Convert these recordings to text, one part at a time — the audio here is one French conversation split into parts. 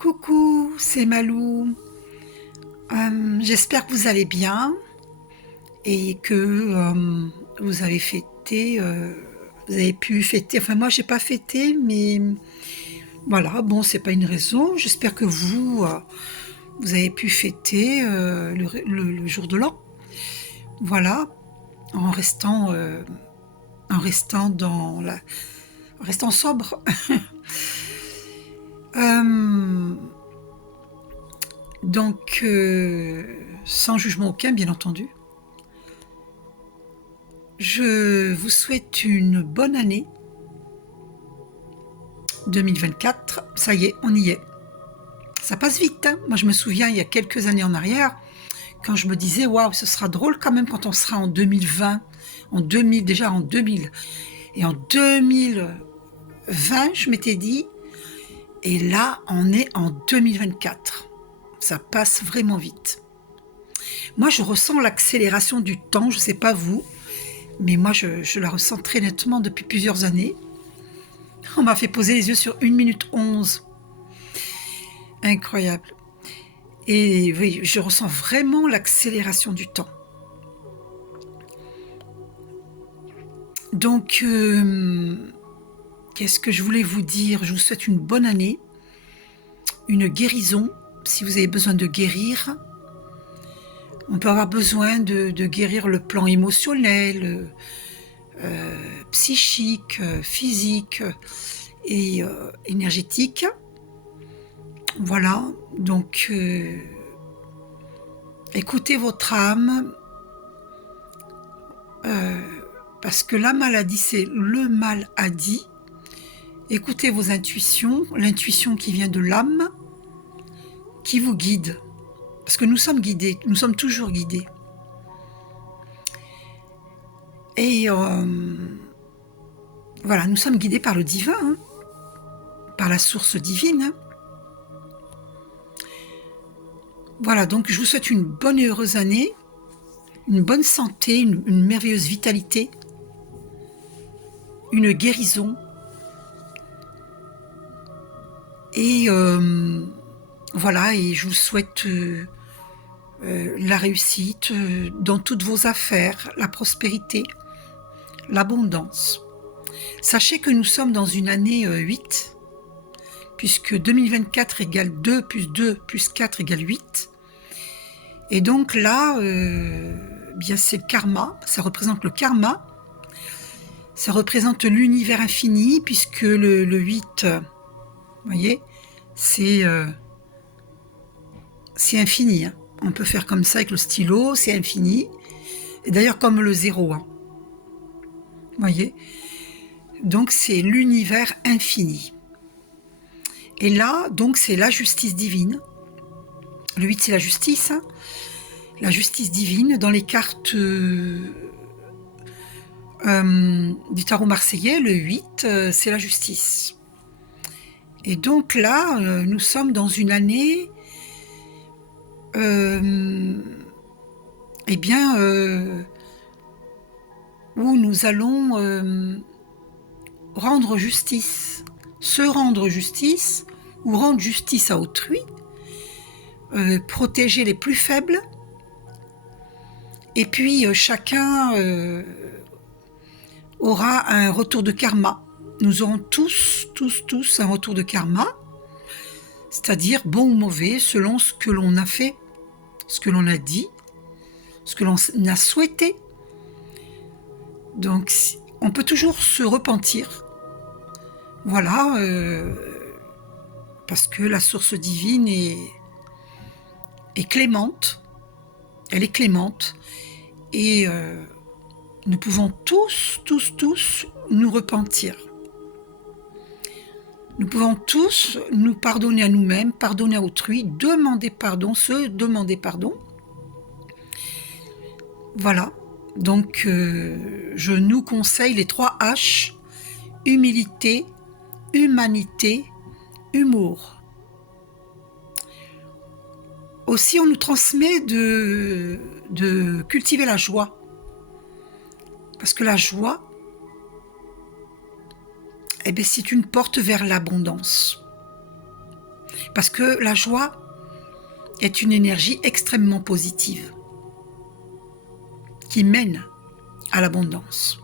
Coucou, c'est Malou. J'espère que vous allez bien et que vous avez fêté, vous avez pu fêter. Enfin, moi, j'ai pas fêté, mais voilà. Bon, c'est pas une raison. J'espère que vous avez pu fêter le jour de l'an. Voilà, en restant, en restant en restant sobre. Euh, Sans jugement aucun, bien entendu. Je vous souhaite une bonne année 2024. Ça y est, on y est. Ça passe vite, hein. Moi, je me souviens, il y a quelques années en arrière, quand je me disais, waouh, ce sera drôle quand même quand on sera en 2020, en 2000, déjà en 2000. Et en 2020, je m'étais dit, et là, on est en 2024. Ça passe vraiment vite. Moi, je ressens l'accélération du temps, je ne sais pas vous, mais moi, je la ressens très nettement depuis plusieurs années. On m'a fait poser les yeux sur 1 minute 11. Incroyable. Et oui, je ressens vraiment l'accélération du temps. Donc, qu'est-ce que je voulais vous dire? Je vous souhaite une bonne année, une guérison, si vous avez besoin de guérir. On peut avoir besoin de guérir le plan émotionnel, psychique, physique et énergétique. Voilà, donc écoutez votre âme, parce que la maladie, c'est le mal a dit. Écoutez vos intuitions, l'intuition qui vient de l'âme, qui vous guide. Parce que nous sommes guidés, nous sommes toujours guidés. Et voilà, nous sommes guidés par le divin, hein, par la source divine. Hein. Voilà, donc je vous souhaite une bonne et heureuse année, une bonne santé, une merveilleuse vitalité, une guérison. Et voilà, et je vous souhaite la réussite dans toutes vos affaires, la prospérité, l'abondance. Sachez que nous sommes dans une année 8, puisque 2024 égale 2 plus 2 plus 4 égale 8. Et donc là, bien c'est le karma, ça représente le karma, ça représente l'univers infini, puisque le 8, vous voyez, c'est infini. Hein. On peut faire comme ça avec le stylo, c'est infini. Et d'ailleurs comme le 0. Hein. Vous voyez, donc c'est l'univers infini. Et là, donc c'est la justice divine. Le 8, c'est la justice. Hein. La justice divine. Dans les cartes du tarot marseillais, le 8, c'est la justice. Et donc là, nous sommes dans une année eh bien, où nous allons rendre justice, se rendre justice ou rendre justice à autrui, protéger les plus faibles, et puis chacun aura un retour de karma. Nous aurons tous un retour de karma, c'est-à-dire bon ou mauvais, selon ce que l'on a fait, ce que l'on a dit, ce que l'on a souhaité. Donc, on peut toujours se repentir. Voilà, parce que la source divine est clémente. Elle est clémente. Et nous pouvons tous nous repentir. Nous pouvons tous nous pardonner à nous-mêmes, pardonner à autrui, demander pardon, se demander pardon. Voilà. Donc, je nous conseille les 3 H, humilité, humanité, humour. Aussi, on nous transmet de cultiver la joie. Parce que la joie, eh bien, c'est une porte vers l'abondance. Parce que la joie est une énergie extrêmement positive qui mène à l'abondance.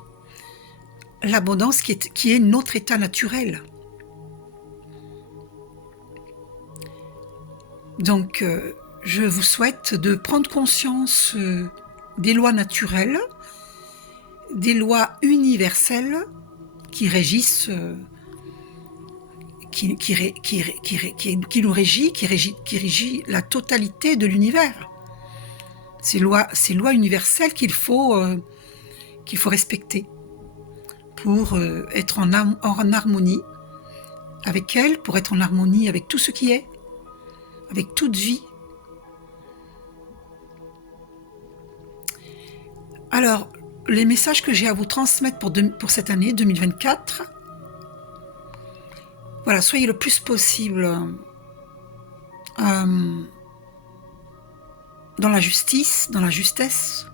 L'abondance qui est notre état naturel. Donc, je vous souhaite de prendre conscience des lois naturelles, des lois universelles qui régissent, qui nous régit, qui régit la totalité de l'univers. Ces lois universelles qu'il faut respecter pour être en harmonie avec elles, pour être en harmonie avec tout ce qui est, avec toute vie. Alors, les messages que j'ai à vous transmettre pour cette année 2024, voilà, soyez le plus possible dans la justice, dans la justesse.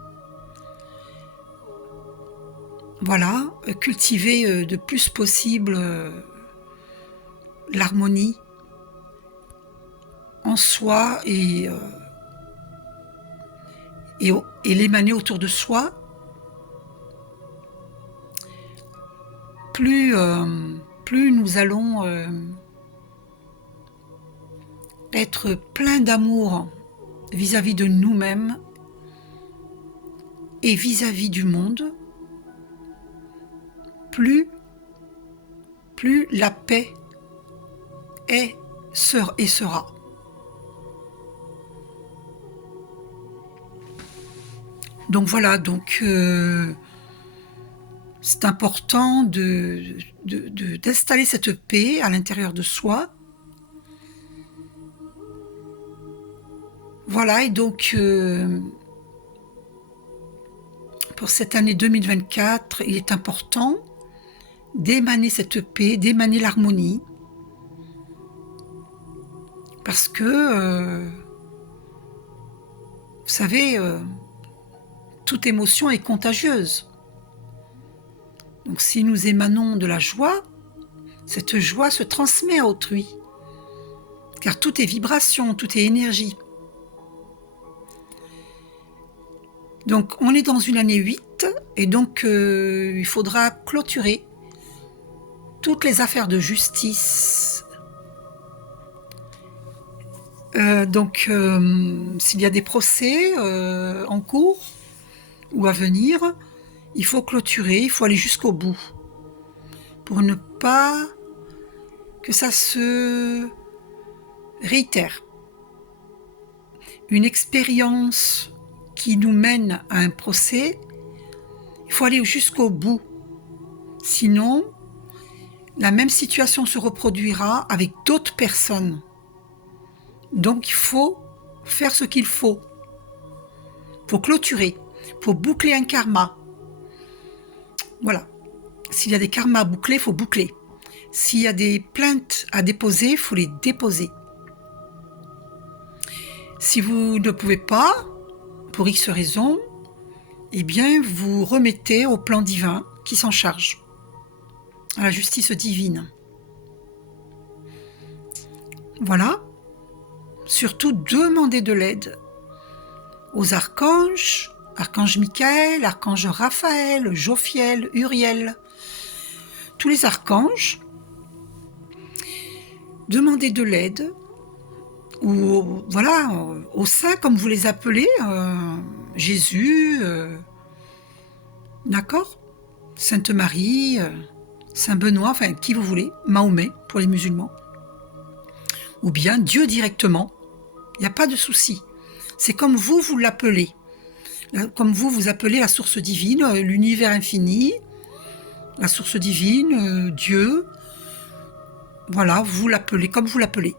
Voilà, cultivez de plus possible l'harmonie en soi et l'émaner autour de soi. Plus nous allons être pleins d'amour vis-à-vis de nous-mêmes et vis-à-vis du monde, plus la paix est et sera. Donc voilà, c'est important d'installer cette paix à l'intérieur de soi. Voilà, et donc pour cette année 2024, il est important d'émaner cette paix, d'émaner l'harmonie, parce que, vous savez, toute émotion est contagieuse. Donc si nous émanons de la joie, cette joie se transmet à autrui, car tout est vibration, tout est énergie. Donc on est dans une année 8, et donc il faudra clôturer toutes les affaires de justice. S'il y a des procès en cours ou à venir, il faut clôturer, il faut aller jusqu'au bout pour ne pas que ça se réitère. Une expérience qui nous mène à un procès, il faut aller jusqu'au bout. Sinon, la même situation se reproduira avec d'autres personnes. Donc il faut faire ce qu'il faut. Il faut clôturer, il faut boucler un karma. Voilà. S'il y a des karmas à boucler, il faut boucler. S'il y a des plaintes à déposer, il faut les déposer. Si vous ne pouvez pas, pour X raisons, eh bien, vous remettez au plan divin qui s'en charge, à la justice divine. Voilà. Surtout, demandez de l'aide aux archanges, archange Michael, archange Raphaël, Jophiel, Uriel, tous les archanges. Demandez de l'aide, ou voilà, aux saints comme vous les appelez, Jésus, d'accord, Sainte Marie, Saint Benoît, enfin qui vous voulez, Mahomet pour les musulmans, ou bien Dieu directement. Il n'y a pas de souci. C'est comme vous l'appelez. Comme vous appelez la source divine, l'univers infini, la source divine, Dieu. Voilà, vous l'appelez comme vous l'appelez.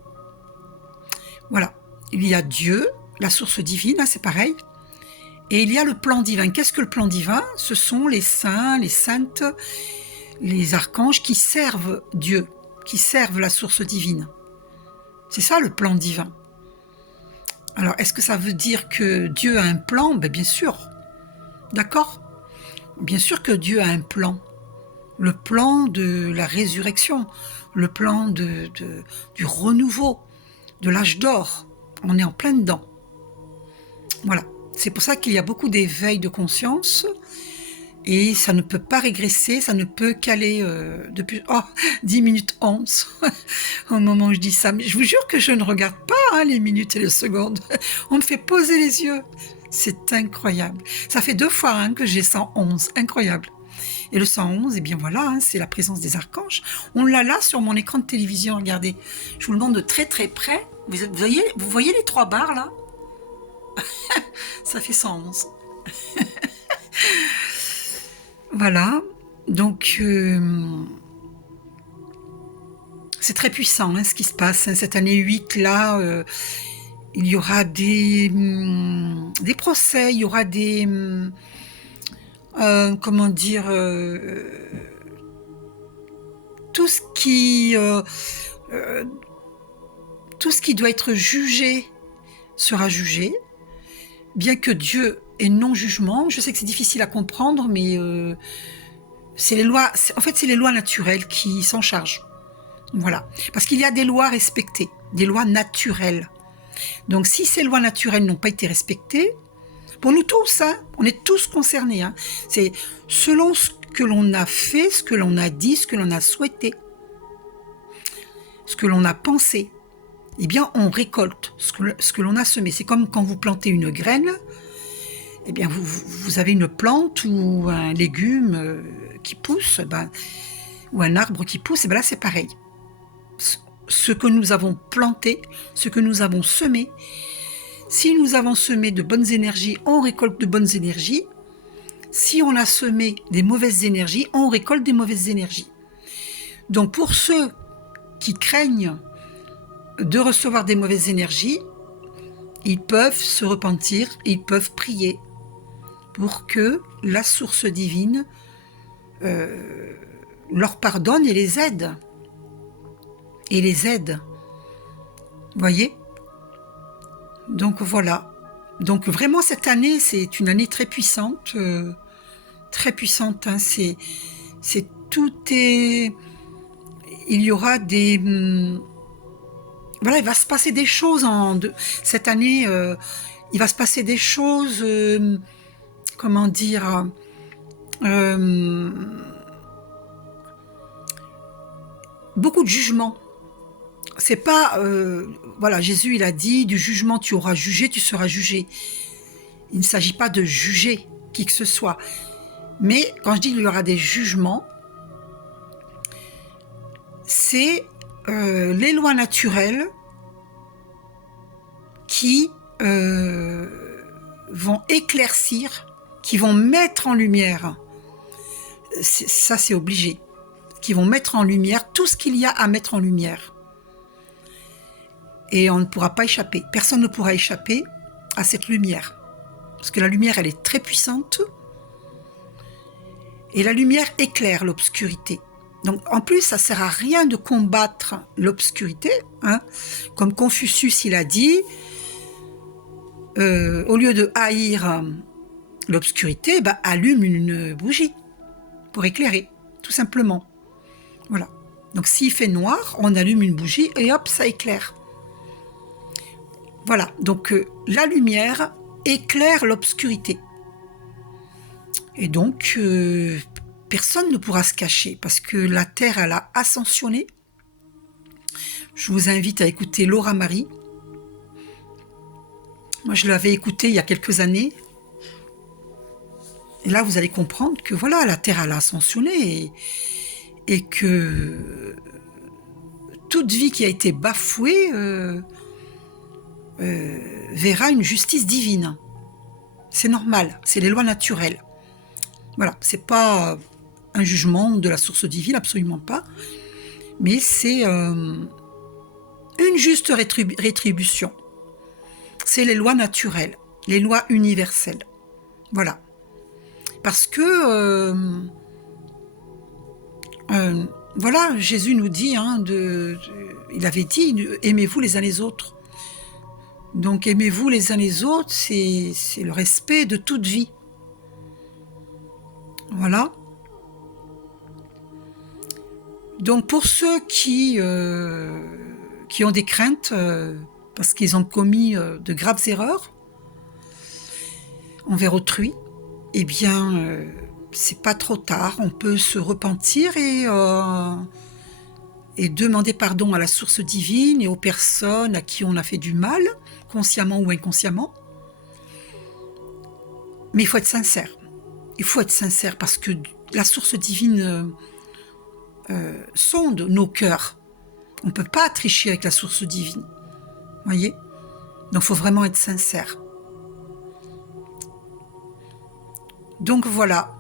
Voilà. Il y a Dieu, la source divine, hein, c'est pareil. Et il y a le plan divin. Qu'est-ce que le plan divin? Ce sont les saints, les saintes, les archanges qui servent Dieu, qui servent la source divine. C'est ça le plan divin. Alors, est-ce que ça veut dire que Dieu a un plan? Ben, bien sûr. D'accord? Bien sûr que Dieu a un plan. Le plan de la résurrection, le plan du renouveau, de l'âge d'or. On est en plein dedans. Voilà. C'est pour ça qu'il y a beaucoup d'éveil de conscience et ça ne peut pas régresser, ça ne peut qu'aller depuis 10 minutes 11 au moment où je dis ça. Mais je vous jure que je ne regarde pas les minutes et les secondes. On me fait poser les yeux. C'est incroyable. Ça fait 2 fois que j'ai 111. Incroyable. Et le 111, eh bien voilà, c'est la présence des archanges. On l'a là sur mon écran de télévision, regardez. Je vous le montre de très très près. Vous voyez les 3 barres là? Ça fait 111. Voilà, donc c'est très puissant ce qui se passe. Cette année 8 là, il y aura des procès, il y aura des... comment dire... tout ce qui doit être jugé sera jugé, bien que Dieu ait non-jugement. Je sais que c'est difficile à comprendre, mais c'est les lois, en fait, c'est les lois naturelles qui s'en chargent. Voilà. Parce qu'il y a des lois respectées, des lois naturelles. Donc, si ces lois naturelles n'ont pas été respectées, pour nous tous, on est tous concernés. C'est selon ce que l'on a fait, ce que l'on a dit, ce que l'on a souhaité, ce que l'on a pensé. Eh bien, on récolte ce que l'on a semé. C'est comme quand vous plantez une graine, eh bien, vous avez une plante ou un légume qui pousse, ou un arbre qui pousse, et là, c'est pareil. Ce que nous avons planté, ce que nous avons semé, si nous avons semé de bonnes énergies, on récolte de bonnes énergies. Si on a semé des mauvaises énergies, on récolte des mauvaises énergies. Donc, pour ceux qui craignent de recevoir des mauvaises énergies, ils peuvent se repentir, ils peuvent prier pour que la source divine leur pardonne et les aide. Et les aide. Vous voyez ? Donc voilà. Donc vraiment cette année, c'est une année très puissante. Très puissante. C'est tout est... Il y aura des... Voilà, il va se passer des choses cette année. Il va se passer des choses... comment dire... beaucoup de jugements. C'est pas... voilà, Jésus, il a dit, du jugement tu auras jugé, tu seras jugé. Il ne s'agit pas de juger qui que ce soit. Mais quand je dis qu'il y aura des jugements, c'est les lois naturelles qui vont éclaircir, qui vont mettre en lumière, ça c'est obligé, qui vont mettre en lumière tout ce qu'il y a à mettre en lumière. Et on ne pourra pas échapper. Personne ne pourra échapper à cette lumière. Parce que la lumière, elle est très puissante. Et la lumière éclaire l'obscurité. Donc, en plus, ça ne sert à rien de combattre l'obscurité. Comme Confucius, il a dit, au lieu de haïr l'obscurité, allume une bougie pour éclairer, tout simplement. Voilà. Donc, s'il fait noir, on allume une bougie et hop, ça éclaire. Voilà, donc la lumière éclaire l'obscurité. Et donc, personne ne pourra se cacher parce que la Terre, elle a ascensionné. Je vous invite à écouter Laura Marie. Moi, je l'avais écoutée il y a quelques années. Et là, vous allez comprendre que voilà, la Terre, elle a ascensionné et que toute vie qui a été bafouée... verra une justice divine. C'est normal, c'est les lois naturelles. Voilà, c'est pas un jugement de la source divine, absolument pas, mais c'est une juste rétribution. C'est les lois naturelles, les lois universelles. Voilà. Parce que voilà, Jésus nous dit, il avait dit, aimez-vous les uns les autres. Donc aimez-vous les uns les autres, c'est le respect de toute vie. Voilà. Donc pour ceux qui ont des craintes, parce qu'ils ont commis de graves erreurs envers autrui, eh bien, c'est pas trop tard, on peut se repentir et demander pardon à la source divine et aux personnes à qui on a fait du mal, consciemment ou inconsciemment. Mais il faut être sincère. Il faut être sincère parce que la source divine sonde nos cœurs. On ne peut pas tricher avec la source divine. Voyez ? Donc il faut vraiment être sincère. Donc voilà.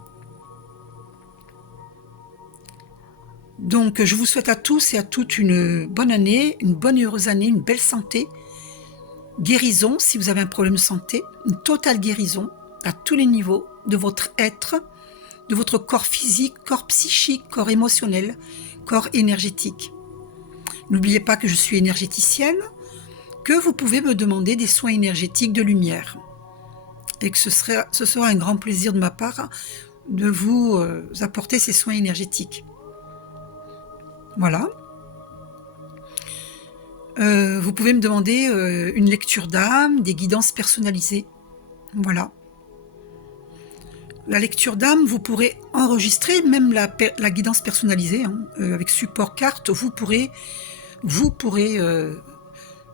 Donc je vous souhaite à tous et à toutes une bonne année, une bonne et heureuse année, une belle santé, guérison si vous avez un problème de santé, une totale guérison à tous les niveaux de votre être, de votre corps physique, corps psychique, corps émotionnel, corps énergétique. N'oubliez pas que je suis énergéticienne, que vous pouvez me demander des soins énergétiques de lumière et que ce sera un grand plaisir de ma part de vous apporter ces soins énergétiques. Voilà. Vous pouvez me demander une lecture d'âme, des guidances personnalisées. Voilà. La lecture d'âme, vous pourrez enregistrer même la guidance personnalisée avec support carte. Vous pourrez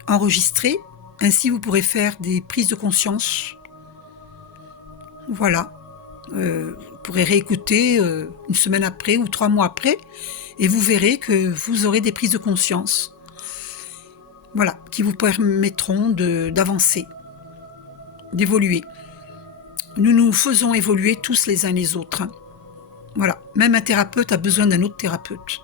enregistrer. Ainsi, vous pourrez faire des prises de conscience. Voilà. Vous pourrez réécouter une semaine après ou 3 mois après et vous verrez que vous aurez des prises de conscience. Voilà, qui vous permettront d'avancer, d'évoluer. Nous nous faisons évoluer tous les uns les autres. Voilà, même un thérapeute a besoin d'un autre thérapeute.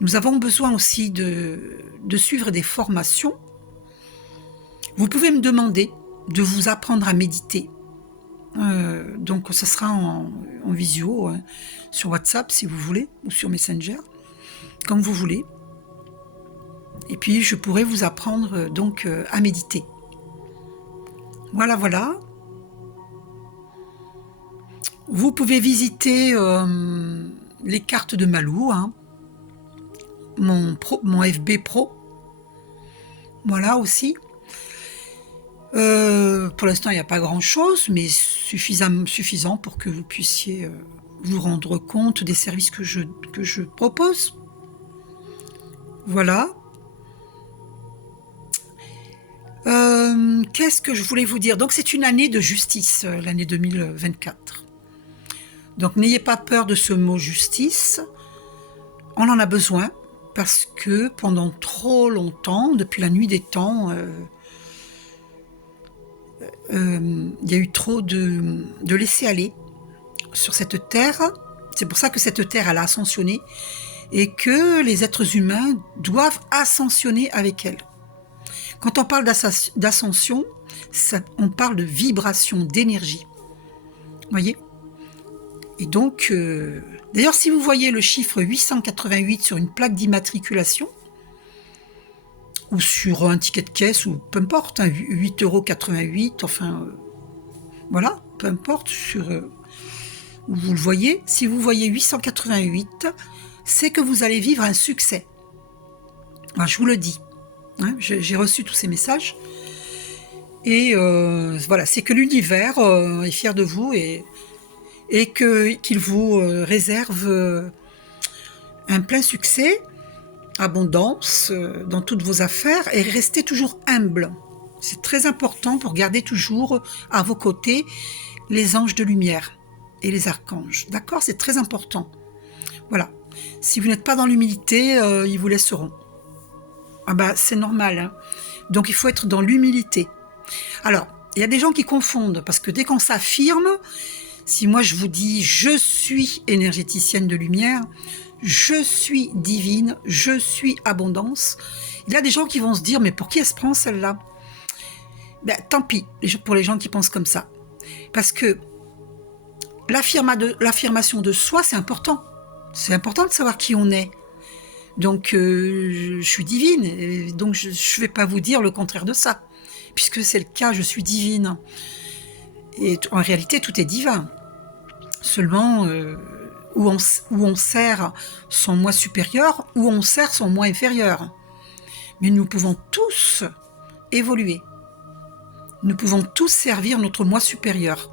Nous avons besoin aussi de suivre des formations. Vous pouvez me demander de vous apprendre à méditer. Donc ce sera en visio, sur WhatsApp si vous voulez, ou sur Messenger, comme vous voulez. Et puis je pourrai vous apprendre donc à méditer. Voilà, voilà. Vous pouvez visiter les cartes de Malou, mon FB Pro. Voilà aussi. Pour l'instant, il n'y a pas grand-chose, mais suffisant pour que vous puissiez vous rendre compte des services que je propose. Voilà. Qu'est-ce que je voulais vous dire ? Donc c'est une année de justice, l'année 2024. Donc n'ayez pas peur de ce mot justice. On en a besoin parce que pendant trop longtemps, depuis la nuit des temps, il y a eu trop de laisser-aller sur cette terre. C'est pour ça que cette terre, elle a ascensionné et que les êtres humains doivent ascensionner avec elle. Quand on parle d'ascension, on parle de vibration, d'énergie. Voyez ? Et donc, d'ailleurs, si vous voyez le chiffre 888 sur une plaque d'immatriculation, ou sur un ticket de caisse, ou peu importe, 8,88 €, enfin, voilà, peu importe, où vous le voyez, si vous voyez 888, c'est que vous allez vivre un succès. Alors, je vous le dis. J'ai reçu tous ces messages et voilà, c'est que l'univers est fier de vous et qu'il vous réserve un plein succès, abondance dans toutes vos affaires et restez toujours humble. C'est très important pour garder toujours à vos côtés les anges de lumière et les archanges. D'accord ? C'est très important. Voilà. Si vous n'êtes pas dans l'humilité, ils vous laisseront. Ah bah, c'est normal. Donc, il faut être dans l'humilité. Alors, il y a des gens qui confondent, parce que dès qu'on s'affirme, si moi je vous dis « je suis énergéticienne de lumière », « je suis divine »,« je suis abondance », il y a des gens qui vont se dire « mais pour qui elle se prend celle-là » Ben, tant pis pour les gens qui pensent comme ça. Parce que l'affirmation de soi, c'est important. C'est important de savoir qui on est. Donc, je suis divine, et donc je ne vais pas vous dire le contraire de ça, puisque c'est le cas, je suis divine. Et en réalité, tout est divin. Seulement, où on sert son moi supérieur, où on sert son moi inférieur. Mais nous pouvons tous évoluer. Nous pouvons tous servir notre moi supérieur.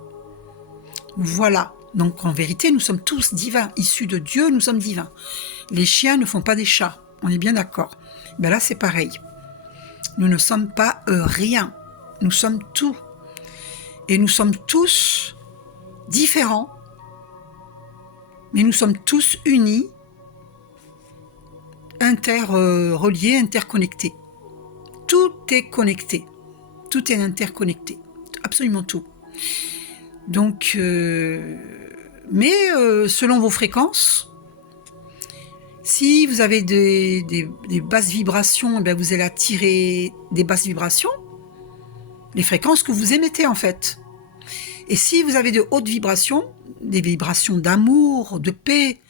Voilà. Donc en vérité, nous sommes tous divins. Issus de Dieu, nous sommes divins. Les chiens ne font pas des chats. On est bien d'accord. Ben là, c'est pareil. Nous ne sommes pas rien. Nous sommes tout. Et nous sommes tous différents. Mais nous sommes tous unis, interreliés, interconnectés. Tout est connecté. Tout est interconnecté. Absolument tout. Donc, selon vos fréquences, si vous avez des basses vibrations, eh vous allez attirer des basses vibrations, les fréquences que vous émettez en fait. Et si vous avez de hautes vibrations, des vibrations d'amour, de paix,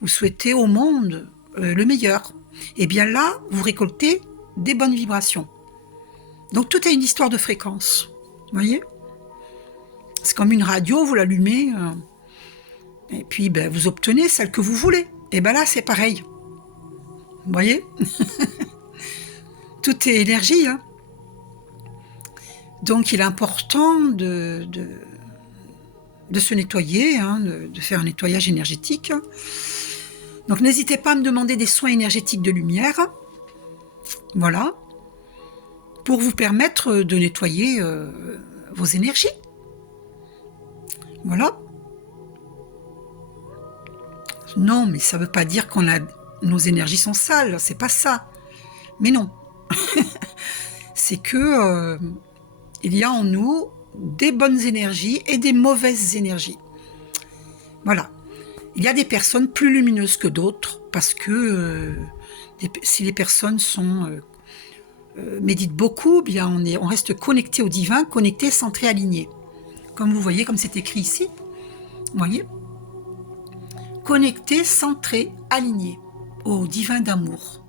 vous souhaitez au monde le meilleur, et bien là, vous récoltez des bonnes vibrations. Donc tout est une histoire de fréquence, vous voyez ? C'est comme une radio, vous l'allumez, et puis vous obtenez celle que vous voulez. Et bien là, c'est pareil. Vous voyez ? Tout est énergie, hein. Donc il est important de se nettoyer, hein, de faire un nettoyage énergétique. Donc n'hésitez pas à me demander des soins énergétiques de lumière, voilà, pour vous permettre de nettoyer vos énergies. Voilà. Non, mais ça ne veut pas dire nos énergies sont sales, c'est pas ça. Mais non. C'est que il y a en nous des bonnes énergies et des mauvaises énergies. Voilà. Il y a des personnes plus lumineuses que d'autres parce que si les personnes méditent beaucoup, bien on reste connecté au divin, connecté, centré, aligné. Comme vous voyez, comme c'est écrit ici. Vous voyez ? Connecté, centré, aligné au divin d'amour.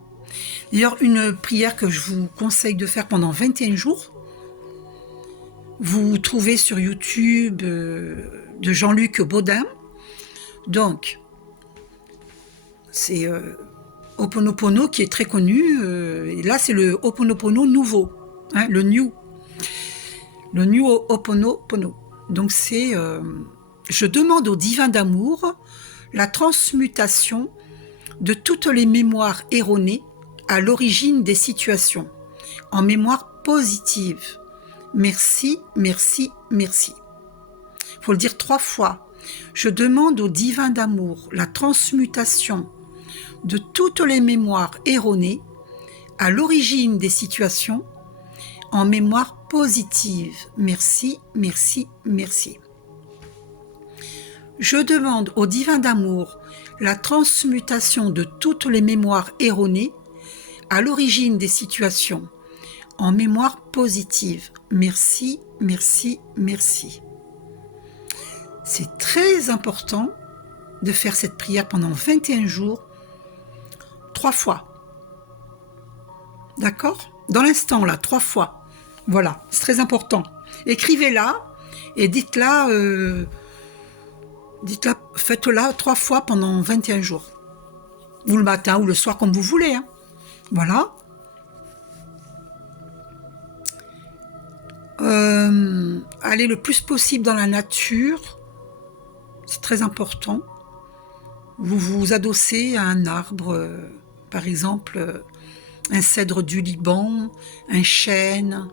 D'ailleurs, une prière que je vous conseille de faire pendant 21 jours, vous trouvez sur YouTube de Jean-Luc Baudin. Donc, c'est Ho'oponopono qui est très connu. Et là, c'est le Ho'oponopono nouveau, hein, le New Ho'oponopono. Donc, c'est je demande au divin d'amour la transmutation de toutes les mémoires erronées à l'origine des situations en mémoire positive. Merci, merci, merci. Il faut le dire 3 fois. Je demande au divin d'amour la transmutation de toutes les mémoires erronées à l'origine des situations en mémoire positive. Merci, merci, merci. Je demande au divin d'amour la transmutation de toutes les mémoires erronées à l'origine des situations en mémoire positive. Merci, merci, merci. C'est très important de faire cette prière pendant 21 jours, 3 fois. D'accord ? Dans l'instant, là, 3 fois. Voilà, c'est très important. Écrivez-la et dites-la, faites-la 3 fois pendant 21 jours. Ou le matin ou le soir, comme vous voulez. Hein. Voilà. Allez le plus possible dans la nature. C'est très important. Vous vous adossez à un arbre, par exemple, un cèdre du Liban, un chêne,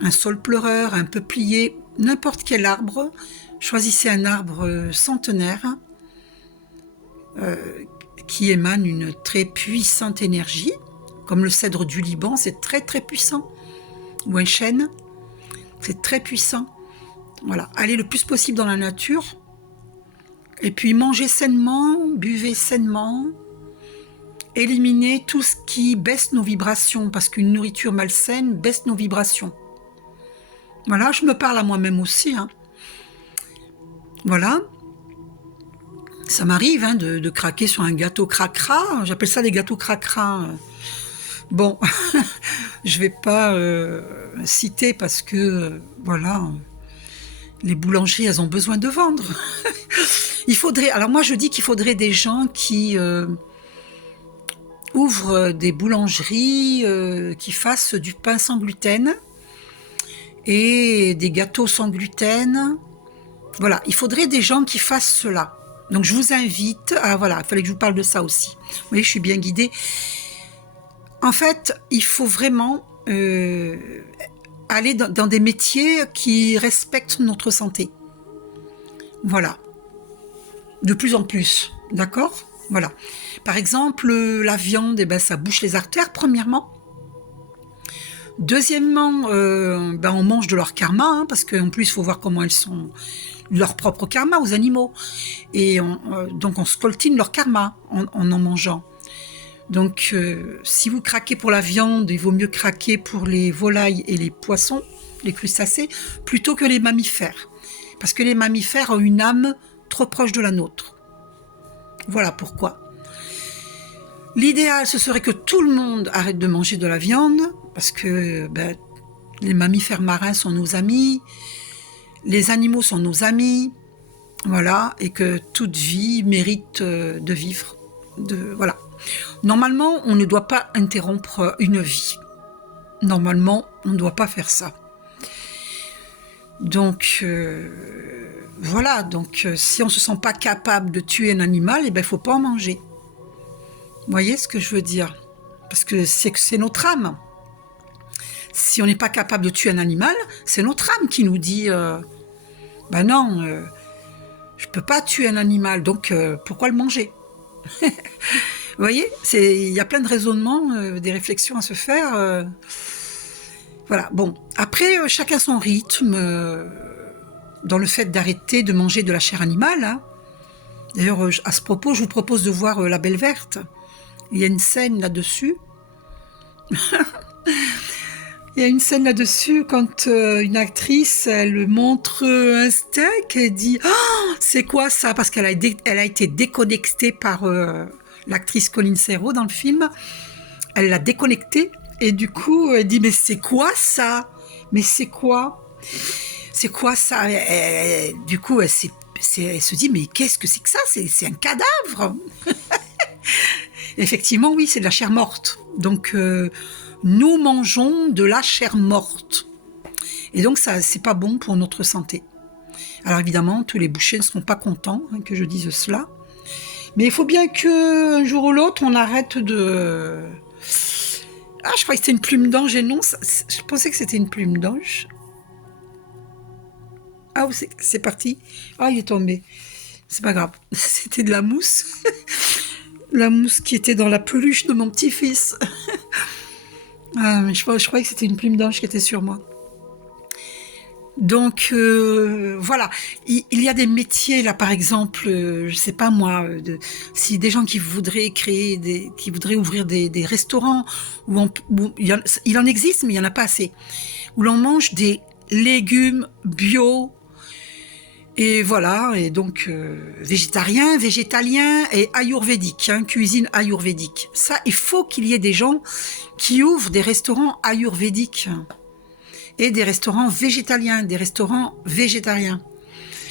un saule pleureur, un peuplier, n'importe quel arbre. Choisissez un arbre centenaire qui émane une très puissante énergie, comme le cèdre du Liban, c'est très très puissant, ou un chêne, c'est très puissant. Voilà, allez le plus possible dans la nature, et puis mangez sainement, buvez sainement, éliminez tout ce qui baisse nos vibrations, parce qu'une nourriture malsaine baisse nos vibrations. Voilà, je me parle à moi-même aussi. Hein. Voilà. Ça m'arrive hein, de craquer sur un gâteau cracra. J'appelle ça des gâteaux cracra. Bon, je vais pas citer parce que, voilà, les boulangeries, elles ont besoin de vendre. Alors moi, je dis qu'il faudrait des gens qui ouvre des boulangeries qui fassent du pain sans gluten et des gâteaux sans gluten. Voilà, il faudrait des gens qui fassent cela. Donc je vous invite à... Voilà, il fallait que je vous parle de ça aussi. Vous voyez, je suis bien guidée. En fait, il faut vraiment aller dans des métiers qui respectent notre santé. Voilà. De plus en plus. D'accord ? Voilà. Par exemple, la viande, eh ben, ça bouche les artères, premièrement. Deuxièmement, on mange de leur karma, hein, parce qu'en plus, il faut voir comment elles sont, leur propre karma aux animaux. Et donc, on scoltine leur karma en mangeant. Donc, si vous craquez pour la viande, il vaut mieux craquer pour les volailles et les poissons, les crustacés, plutôt que les mammifères. Parce que les mammifères ont une âme trop proche de la nôtre. Voilà pourquoi. L'idéal, ce serait que tout le monde arrête de manger de la viande, parce que les mammifères marins sont nos amis, les animaux sont nos amis, voilà, et que toute vie mérite de vivre. Voilà. Normalement, on ne doit pas interrompre une vie. Normalement, on ne doit pas faire ça. Donc, voilà. Donc, si on ne se sent pas capable de tuer un animal, il ne faut pas en manger. Vous voyez ce que je veux dire ? Parce que c'est notre âme. Si on n'est pas capable de tuer un animal, c'est notre âme qui nous dit non, je ne peux pas tuer un animal, donc pourquoi le manger ? Vous voyez, il y a plein de raisonnements, des réflexions à se faire. Voilà, bon. Après, chacun son rythme dans le fait d'arrêter de manger de la chair animale. Hein. D'ailleurs, à ce propos, je vous propose de voir La Belle Verte. Il y a une scène là-dessus. Il y a une scène là-dessus quand une actrice, elle montre un steak et dit « Oh, c'est quoi ça ?» Parce qu'elle a été déconnectée par l'actrice Colin Serrault dans le film. Elle l'a déconnectée et du coup, elle dit « Mais c'est quoi ça ? Mais c'est quoi ? C'est quoi ça ?» Du coup, elle se dit « Mais qu'est-ce que c'est que ça ? C'est un cadavre !» Effectivement, oui, c'est de la chair morte. Donc, nous mangeons de la chair morte. Et donc, ça, c'est pas bon pour notre santé. Alors, évidemment, tous les bouchers ne seront pas contents que je dise cela. Mais il faut bien qu'un jour ou l'autre, on arrête de... Ah, je croyais que c'était une plume d'ange et non, je pensais que c'était une plume d'ange. Ah, c'est parti. Ah, il est tombé. C'est pas grave. C'était de la mousse. La mousse qui était dans la peluche de mon petit-fils. Je croyais que c'était une plume d'ange qui était sur moi. Donc, voilà. Il y a des métiers, là, par exemple, je sais pas moi, si des gens qui voudraient qui voudraient ouvrir des restaurants, où il en existe, mais il n'y en a pas assez, où l'on mange des légumes bio, et voilà, et donc végétarien, végétalien et ayurvédique, cuisine ayurvédique. Ça, il faut qu'il y ait des gens qui ouvrent des restaurants ayurvédiques et des restaurants végétaliens, des restaurants végétariens.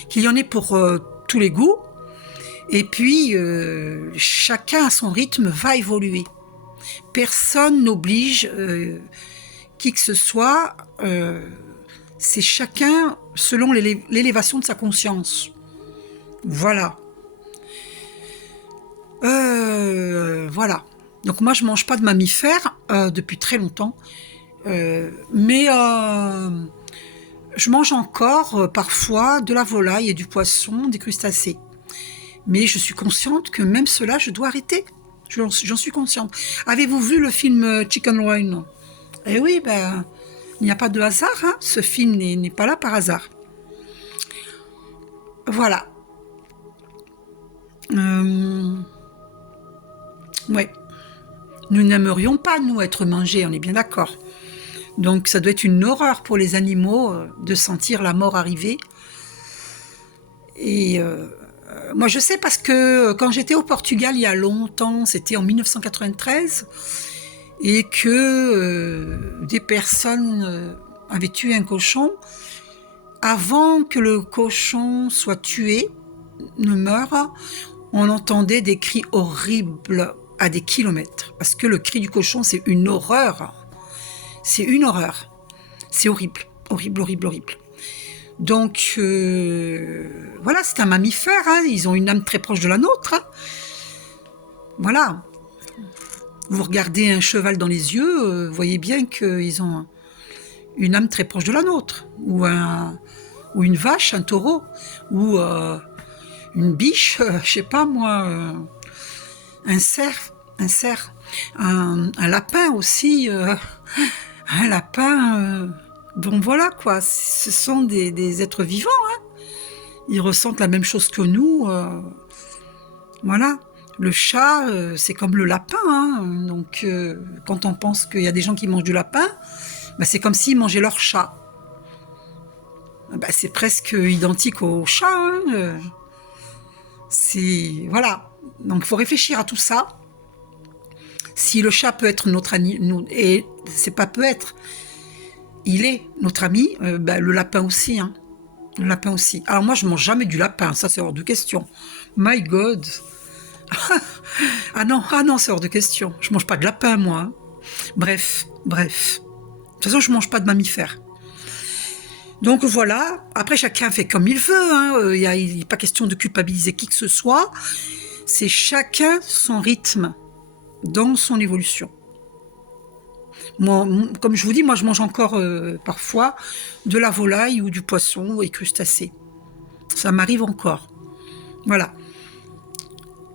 Qu'il y en ait pour tous les goûts, et puis chacun à son rythme va évoluer. Personne n'oblige qui que ce soit, c'est chacun selon l'élévation de sa conscience. Voilà. Voilà. Donc moi, je mange pas de mammifères depuis très longtemps. Mais je mange encore parfois de la volaille et du poisson, des crustacés. Mais je suis consciente que même cela, je dois arrêter. J'en suis consciente. Avez-vous vu le film Chicken Run ? Eh oui, il n'y a pas de hasard. Hein. Ce film n'est pas là par hasard. Voilà. Ouais. Nous n'aimerions pas, nous, être mangés, on est bien d'accord. Donc ça doit être une horreur pour les animaux de sentir la mort arriver. Et moi je sais parce que quand j'étais au Portugal il y a longtemps, c'était en 1993, et que des personnes avaient tué un cochon, avant que le cochon soit tué, ne meure, on entendait des cris horribles à des kilomètres. Parce que le cri du cochon, c'est une horreur. C'est une horreur. C'est horrible. Horrible, horrible, horrible. Donc, voilà, c'est un mammifère. Hein. Ils ont une âme très proche de la nôtre. Hein. Voilà. Vous regardez un cheval dans les yeux, vous voyez bien qu'ils ont une âme très proche de la nôtre. Ou une vache, un taureau. Ou une biche, je sais pas moi, un cerf, un lapin aussi, un lapin, bon voilà quoi, ce sont des êtres vivants, hein. Ils ressentent la même chose que nous, voilà. Le chat, c'est comme le lapin, hein. Donc quand on pense qu'il y a des gens qui mangent du lapin, bah, c'est comme s'ils mangeaient leur chat. Bah, c'est presque identique au chat, hein. C'est voilà. Donc il faut réfléchir à tout ça. Si le chat peut être notre ami, et c'est pas peut être, il est notre ami, bah, le lapin aussi, hein. Le lapin aussi. Alors moi je mange jamais du lapin, ça c'est hors de question. My God. Ah non, c'est hors de question. Je mange pas de lapin moi. Hein. Bref. De toute façon je mange pas de mammifères. Donc voilà, après chacun fait comme il veut, hein. Il n'est pas question de culpabiliser qui que ce soit, c'est chacun son rythme dans son évolution. Moi, comme je vous dis, moi je mange encore parfois de la volaille ou du poisson et crustacés. Ça m'arrive encore. Voilà.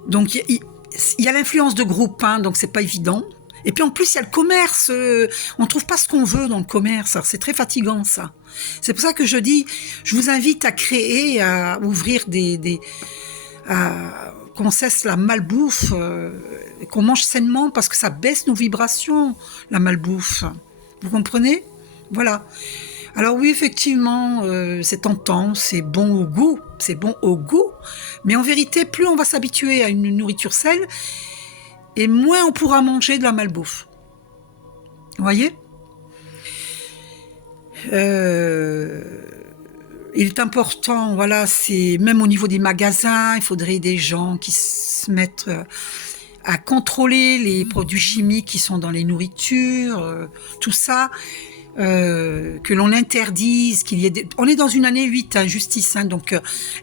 Donc il y a l'influence de groupe, hein, donc c'est pas évident. Et puis en plus, il y a le commerce. On ne trouve pas ce qu'on veut dans le commerce. Alors, c'est très fatigant, ça. C'est pour ça que je dis, je vous invite à créer, à ouvrir qu'on cesse la malbouffe, qu'on mange sainement parce que ça baisse nos vibrations, la malbouffe. Vous comprenez? Voilà. Alors oui, effectivement, c'est tentant, c'est bon au goût. Mais en vérité, plus on va s'habituer à une nourriture saine, et moins on pourra manger de la malbouffe. Vous voyez ? Il est important, voilà, c'est même au niveau des magasins, il faudrait des gens qui se mettent à contrôler les produits chimiques qui sont dans les nourritures, tout ça, que l'on interdise, qu'il y ait on est dans une année 8, hein, justice, hein, donc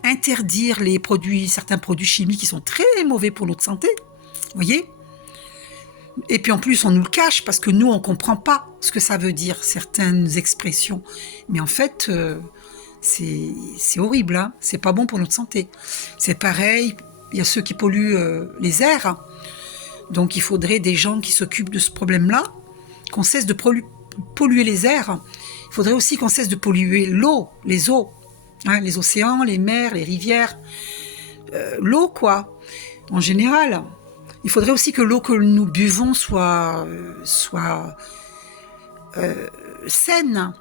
interdire certains produits chimiques qui sont très mauvais pour notre santé, vous voyez ? Et puis en plus, on nous le cache parce que nous, on ne comprend pas ce que ça veut dire, certaines expressions. Mais en fait, c'est horrible, hein, c'est pas bon pour notre santé. C'est pareil, il y a ceux qui polluent les airs. Donc il faudrait des gens qui s'occupent de ce problème-là, qu'on cesse de polluer les airs. Il faudrait aussi qu'on cesse de polluer l'eau, les eaux, hein, les océans, les mers, les rivières. L'eau, quoi, en général. Il faudrait aussi que l'eau que nous buvons soit saine.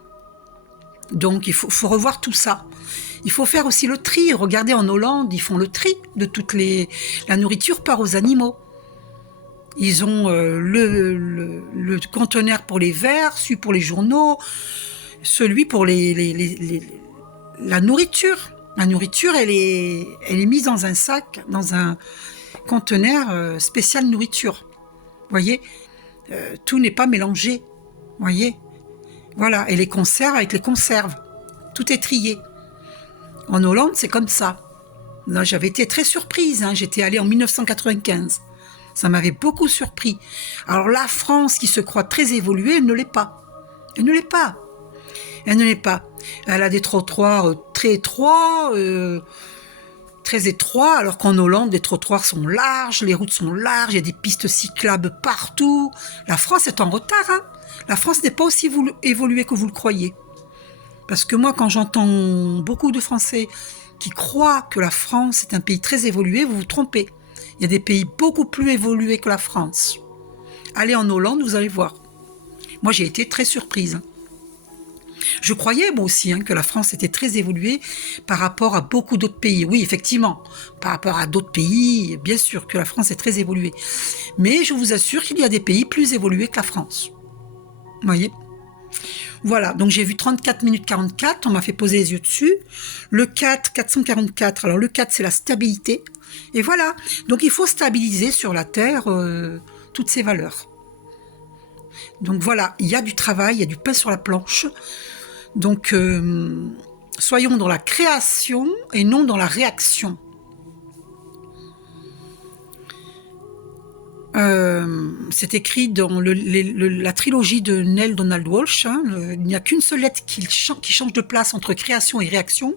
Donc il faut revoir tout ça. Il faut faire aussi le tri. Regardez en Hollande, ils font le tri de la nourriture part aux animaux. Ils ont le conteneur pour les verres, celui pour les journaux, celui pour la nourriture. La nourriture, elle est mise dans un sac, dans un conteneur spécial nourriture. Vous voyez, tout n'est pas mélangé. Vous voyez, voilà. Et les conserves avec les conserves, tout est trié. En Hollande, c'est comme ça. Là, j'avais été très surprise. Hein. J'étais allée en 1995. Ça m'avait beaucoup surpris. Alors la France, qui se croit très évoluée, elle ne l'est pas. Elle ne l'est pas. Elle ne l'est pas. Elle a des trottoirs très étroits. Très étroit, alors qu'en Hollande, les trottoirs sont larges, les routes sont larges, il y a des pistes cyclables partout. La France est en retard, hein. La France n'est pas aussi évoluée que vous le croyez. Parce que moi, quand j'entends beaucoup de Français qui croient que la France est un pays très évolué, vous vous trompez. Il y a des pays beaucoup plus évolués que la France. Allez en Hollande, vous allez voir. Moi, j'ai été très surprise. Je croyais, moi aussi, hein, que la France était très évoluée par rapport à beaucoup d'autres pays. Oui, effectivement, par rapport à d'autres pays, bien sûr que la France est très évoluée. Mais je vous assure qu'il y a des pays plus évolués que la France. Vous voyez ? Voilà, donc j'ai vu 34 minutes 44, on m'a fait poser les yeux dessus. Le 4, 444, alors le 4 c'est la stabilité. Et voilà, donc il faut stabiliser sur la Terre toutes ces valeurs. Donc voilà, il y a du travail, il y a du pain sur la planche. Donc soyons dans la création et non dans la réaction. C'est écrit dans la trilogie de Neale Donald Walsch. Il n'y a qu'une seule lettre qui change de place entre création et réaction.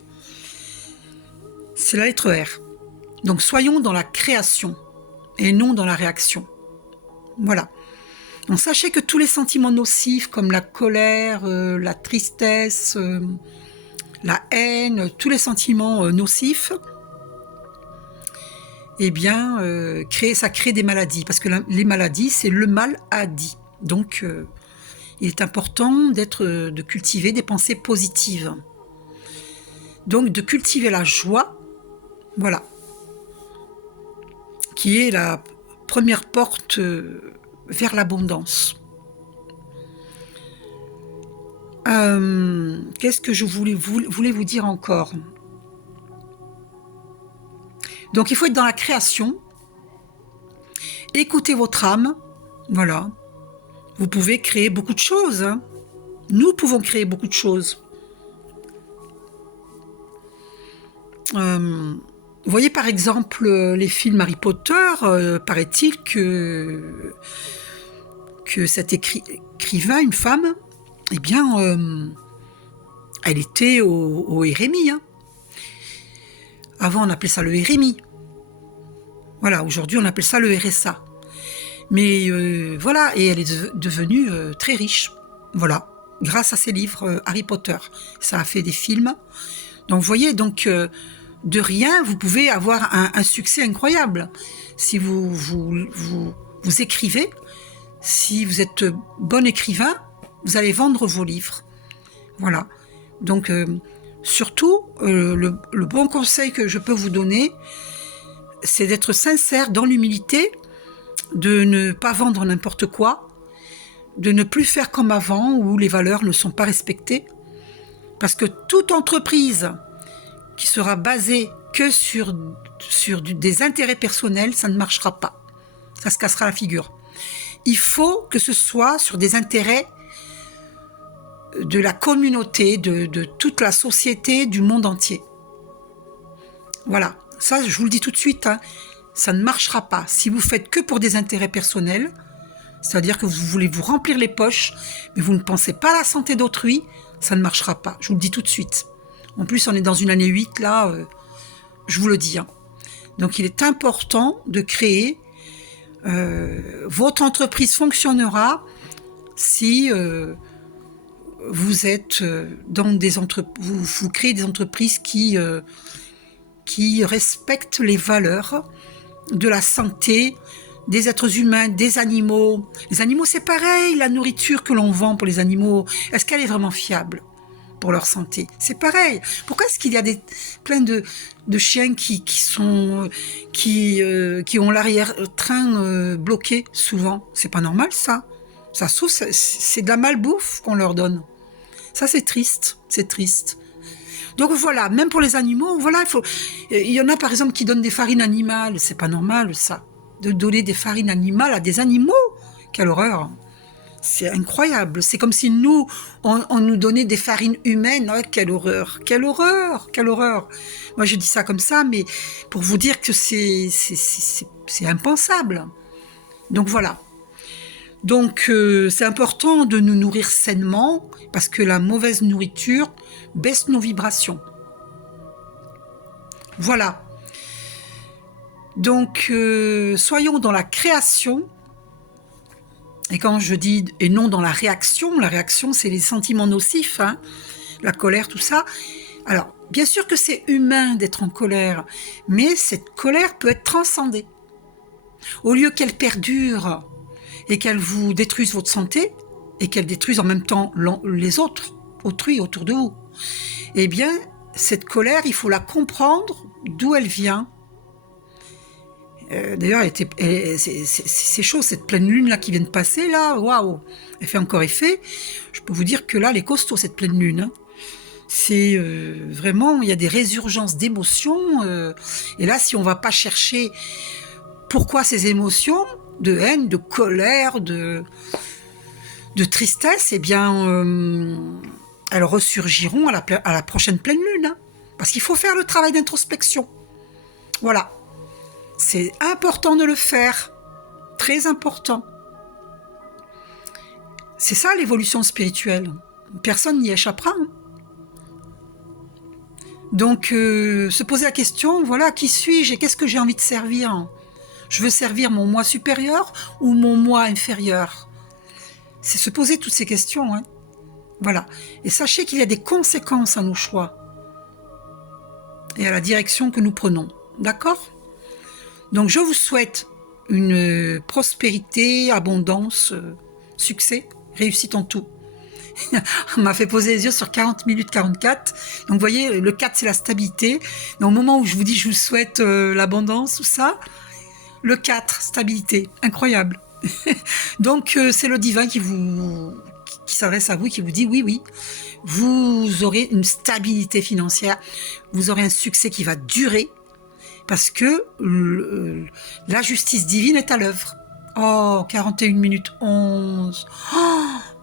C'est la lettre R. Donc soyons dans la création et non dans la réaction. Voilà. Donc sachez que tous les sentiments nocifs comme la colère, la tristesse, la haine, tous les sentiments nocifs, eh bien, ça crée des maladies. Parce que les maladies, c'est le mal a dit. Donc, il est important de cultiver des pensées positives. Donc, de cultiver la joie, voilà, qui est la première porte vers l'abondance. Qu'est-ce que je voulais vous dire encore ? Donc, il faut être dans la création. Écoutez votre âme. Voilà. Vous pouvez créer beaucoup de choses. Hein. Nous pouvons créer beaucoup de choses. Vous voyez, par exemple, les films Harry Potter, paraît-il que cet écrivain, une femme, eh bien, elle était au RMI. Hein. Avant, on appelait ça le RMI. Voilà, aujourd'hui, on appelle ça le RSA. Mais voilà, et elle est devenue très riche. Voilà, grâce à ses livres Harry Potter. Ça a fait des films. Donc, vous voyez, donc, de rien, vous pouvez avoir un succès incroyable. Si vous écrivez, si vous êtes bon écrivain, vous allez vendre vos livres. Voilà. Donc, surtout, le bon conseil que je peux vous donner, c'est d'être sincère dans l'humilité, de ne pas vendre n'importe quoi, de ne plus faire comme avant où les valeurs ne sont pas respectées. Parce que toute entreprise qui sera basée que sur des intérêts personnels, ça ne marchera pas. Ça se cassera la figure. Il faut que ce soit sur des intérêts de la communauté, de toute la société, du monde entier. Voilà. Ça, je vous le dis tout de suite, hein, ça ne marchera pas. Si vous faites que pour des intérêts personnels, c'est-à-dire que vous voulez vous remplir les poches, mais vous ne pensez pas à la santé d'autrui, ça ne marchera pas. Je vous le dis tout de suite. En plus, on est dans une année 8, là, je vous le dis. Hein. Donc, il est important de créer. Votre entreprise fonctionnera si vous êtes dans vous créez des entreprises qui respectent les valeurs de la santé des êtres humains, des animaux. Les animaux, c'est pareil, la nourriture que l'on vend pour les animaux, est-ce qu'elle est vraiment fiable pour leur santé? C'est pareil. Pourquoi est-ce qu'il y a plein de chiens qui ont l'arrière-train bloqué souvent? C'est pas normal, ça. Ça se trouve, c'est de la malbouffe qu'on leur donne. Ça, c'est triste. C'est triste. Donc voilà, même pour les animaux, voilà, il y en a par exemple qui donnent des farines animales, c'est pas normal ça, de donner des farines animales à des animaux, quelle horreur, c'est incroyable, c'est comme si nous, on nous donnait des farines humaines, oh, quelle horreur, quelle horreur, quelle horreur. Moi je dis ça comme ça, mais pour vous dire que c'est impensable. Donc voilà. Donc c'est important de nous nourrir sainement parce que la mauvaise nourriture baisse nos vibrations. Voilà. Donc soyons dans la création. Et quand je dis et non dans la réaction c'est les sentiments nocifs, hein, la colère, tout ça. Alors bien sûr que c'est humain d'être en colère, mais cette colère peut être transcendée. Au lieu qu'elle perdure et qu'elle vous détruise votre santé, et qu'elle détruise en même temps les autres, autrui autour de vous, eh bien, cette colère, il faut la comprendre, d'où elle vient, D'ailleurs, c'est chaud, cette pleine lune là qui vient de passer là, waouh, elle fait encore effet. Je peux vous dire que là, elle est costaud cette pleine lune. Hein. C'est vraiment, il y a des résurgences d'émotions. Et là, si on va pas chercher pourquoi ces émotions de haine, de colère, de tristesse, eh bien, elles ressurgiront à la prochaine pleine lune. Hein. Parce qu'il faut faire le travail d'introspection. Voilà. C'est important de le faire. Très important. C'est ça l'évolution spirituelle. Personne n'y échappera. Hein. Donc, se poser la question, voilà, qui suis-je et qu'est-ce que j'ai envie de servir? Je veux servir mon moi supérieur ou mon moi inférieur? C'est se poser toutes ces questions. Hein. Voilà. Et sachez qu'il y a des conséquences à nos choix et à la direction que nous prenons. D'accord? Donc, je vous souhaite une prospérité, abondance, succès, réussite en tout. On m'a fait poser les yeux sur 40 minutes 44. Donc, vous voyez, le 4, c'est la stabilité. Donc, au moment où je vous dis je vous souhaite l'abondance, tout ça, le 4, stabilité. Incroyable. Donc, c'est le divin qui s'adresse à vous, qui vous dit oui, oui, vous aurez une stabilité financière, vous aurez un succès qui va durer, parce que la justice divine est à l'œuvre. Oh, 41 minutes 11.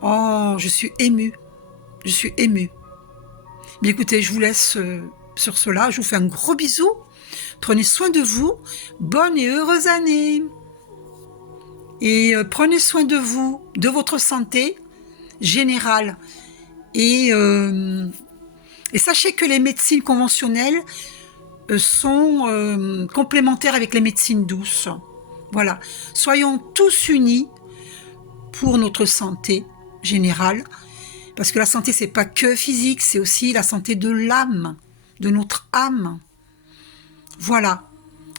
Oh, je suis émue. Je suis émue. Mais écoutez, je vous laisse sur cela. Je vous fais un gros bisou. Prenez soin de vous. Bonne et heureuse année. Et prenez soin de vous, de votre santé générale. Et sachez que les médecines conventionnelles sont complémentaires avec les médecines douces. Voilà. Soyons tous unis pour notre santé générale, parce que la santé, c'est pas que physique, c'est aussi la santé de l'âme, de notre âme. Voilà.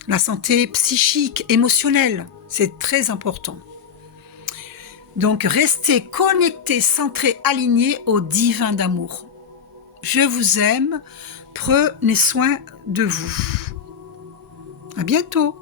La santé psychique, émotionnelle, c'est très important. Donc, restez connectés, centrés, alignés au divin d'amour. Je vous aime. Prenez soin de vous. À bientôt.